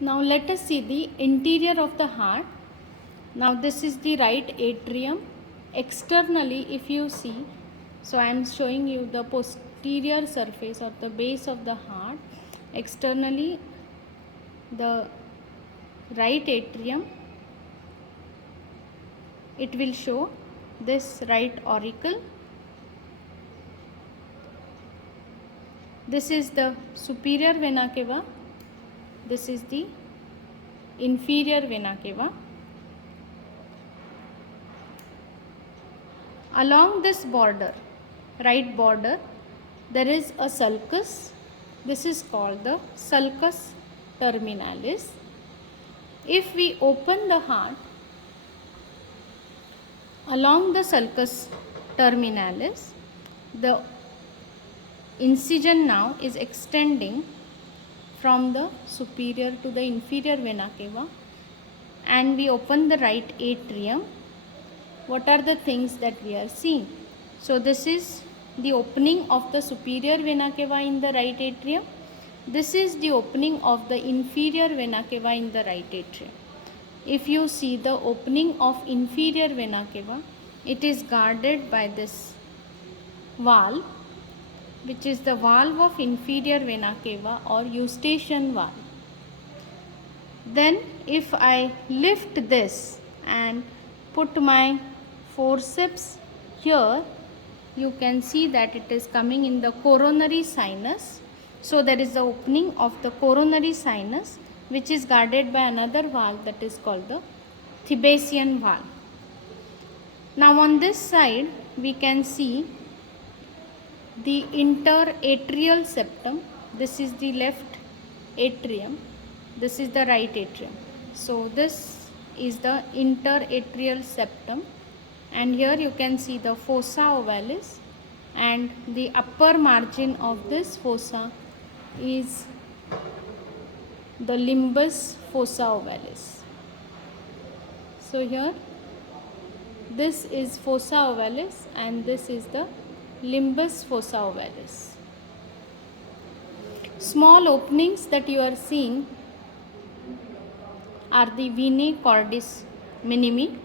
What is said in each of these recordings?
Now let us see the interior of the heart. Now this is the right atrium. Externally, if you see, so I am showing you the posterior surface or the base of the heart. Externally, the right atrium, it will show this right auricle. This is the superior vena cava. This is the inferior vena cava. Along this border, right border, there is a sulcus. This is called the sulcus terminalis. If we open the heart along the sulcus terminalis, the incision now is extending from the superior to the inferior vena cava, and we open the right atrium. What are the things that we are seeing? So this is the opening of the superior vena cava in the right atrium. This is the opening of the inferior vena cava in the right atrium. If you see the opening of inferior vena cava, it is guarded by this valve, which is the valve of inferior vena cava or eustachian valve. Then if I lift this and put my forceps here, you can see that it is coming in the coronary sinus. So there is the opening of the coronary sinus, which is guarded by another valve that is called the Thebesian valve. Now on this side we can see the interatrial septum. This is the left atrium, this is the right atrium. So this is the interatrial septum, and here you can see the fossa ovalis, and the upper margin of this fossa is the limbus fossa ovalis. So here this is fossa ovalis and this is the limbus fossa ovalis. Small openings that you are seeing are the venae cordis minimi.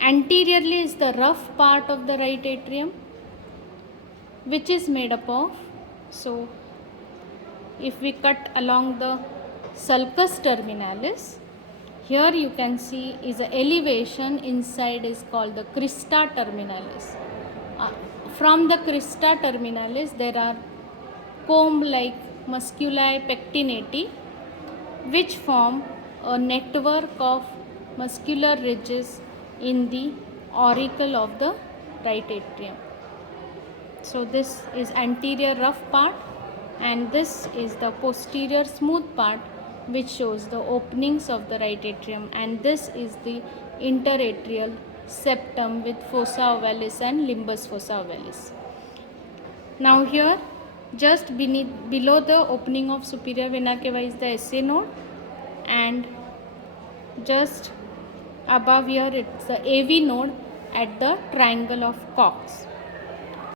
Anteriorly is the rough part of the right atrium, which is made up of, so if we cut along the sulcus terminalis, here you can see is a elevation inside is called the crista terminalis. From the crista terminalis there are comb like musculi pectinati, which form a network of muscular ridges in the auricle of the right atrium. So this is anterior rough part and this is the posterior smooth part, which shows the openings of the right atrium, and this is the interatrial septum with fossa ovalis and limbus fossa ovalis. Now here just below the opening of superior vena cava is the SA node, and just above here it's the AV node at the triangle of Cox.